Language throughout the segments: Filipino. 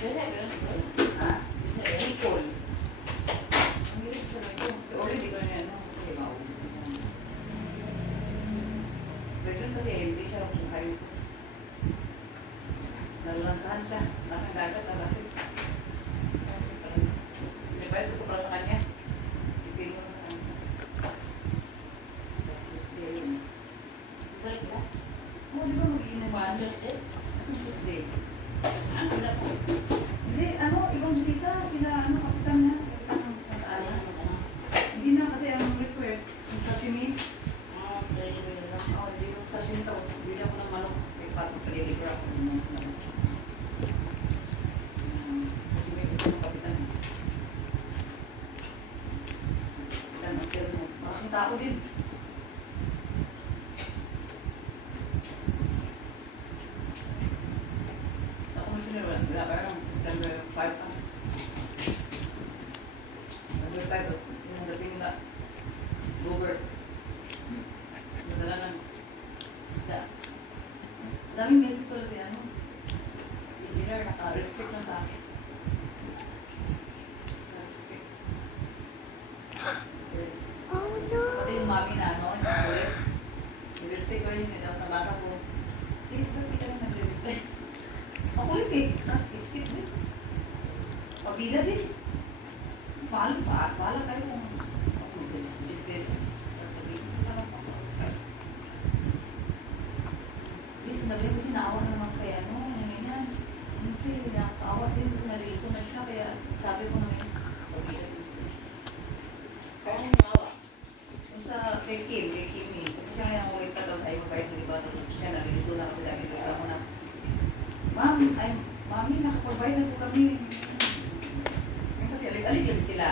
Ha? Nicole. Ang hilig sa ito. Si Oli, di ko na yan. Kasi maubos na. Pero kasi hindi siya kumakain. Nalansahan siya. Nasang dagat na kasi. Sinibayad ko pala sa kanya. Ipin mo na sa kanya. Tuesday yun. Balik na? Oo, di ba mag-iinom ba? Tuesday? Tuesday. Ano na po? Hindi, ibang bisita. Sila, kapitan niya. Kapitan ng hindi na kasi ang request, yung sashimi. Hindi yung sashimi. Tapos, bili ako ng manok. May patong-deliver ako ng manok. Sashimi gusto ng kapitan. Kapitan ng sir mo. Maraming tao din. Wala parang number 5 ang number 5 yung dating nila Robert nadala ng isda. Daming meses pala si engineer naka-respect lang sa akin. Respect. Oh no! Pati yung mami na yung kulit. Respect ko yun sa basa ko. Sis, ba't ka lang nag-reply? Makulit eh. Sip-sip din. Pabila din. Pala kayo kung just get please, sinabi ko sinaawa naman kaya nangyayaan. Kasi nakaawa din kasi nalilito na siya kaya sabi ko naman pabila din. Saan yung naawa? Kung sa kay Kim eh. Kasi siya nga ulit ka daw sa iyo kahit hindi ba tapos siya nalilito na kasi dami ko ako na Mami, nakapag-buy na po kami. Kasi alig-alig lang sila.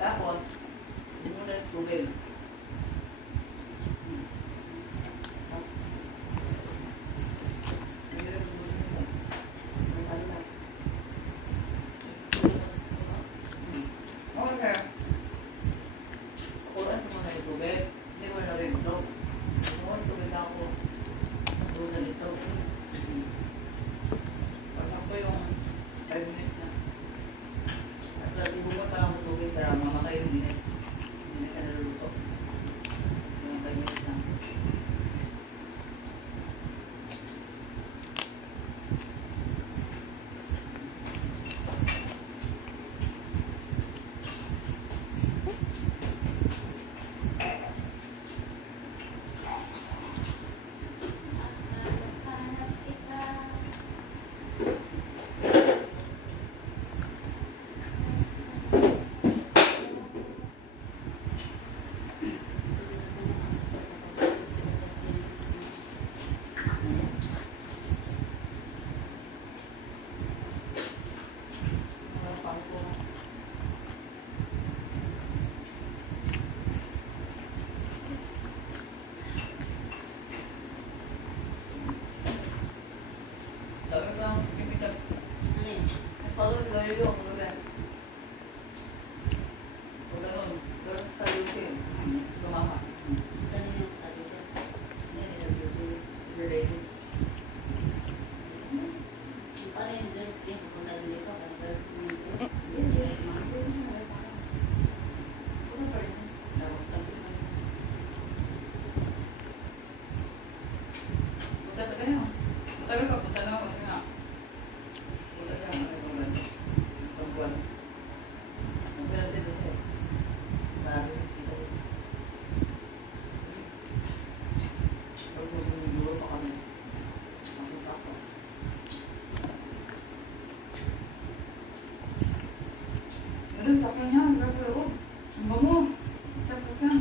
Tapos, muna tubig. Okay. Kukulaan ko muna yung tubig. Hindi mo na ito. Kukulaan tubig ako. Doon na ito. Pagkak ko yung 5 minutes na. Kasi bukod pa lang tubig para mamatay yung dinit. Hindi ka naluluto. Yung 5 minutes na. Dami pa ang pipitap. Ano yun? Nagpagod ka rin yung mga o gano'n. Gano'n sa talusin. Gumama. Gano'n yung sa talusin. Yan yung talusin. Sir David. Paano yung gano'n? Yung pupunta dito. Yan yung mga gano'n sa akin. Ano pa rin? Kasi punta pa kayo. Punta ka pa. Punta na ako. Kasi nga. Punta siya. Ang buwan. Ang buwan dito siya. Sabi ko sila. Pag magiging pa kami. Makita ko. Madam, sakyan niya. Grabe ako. Ang bango. Sakyan.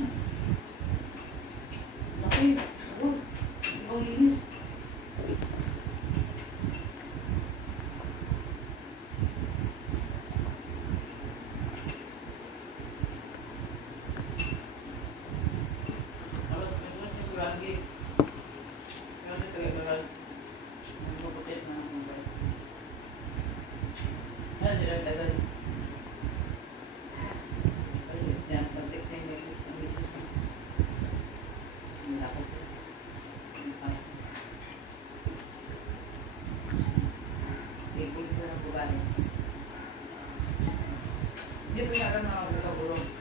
Laki. Ako. Ibang linis. Hindi pa siya na nagkagulong.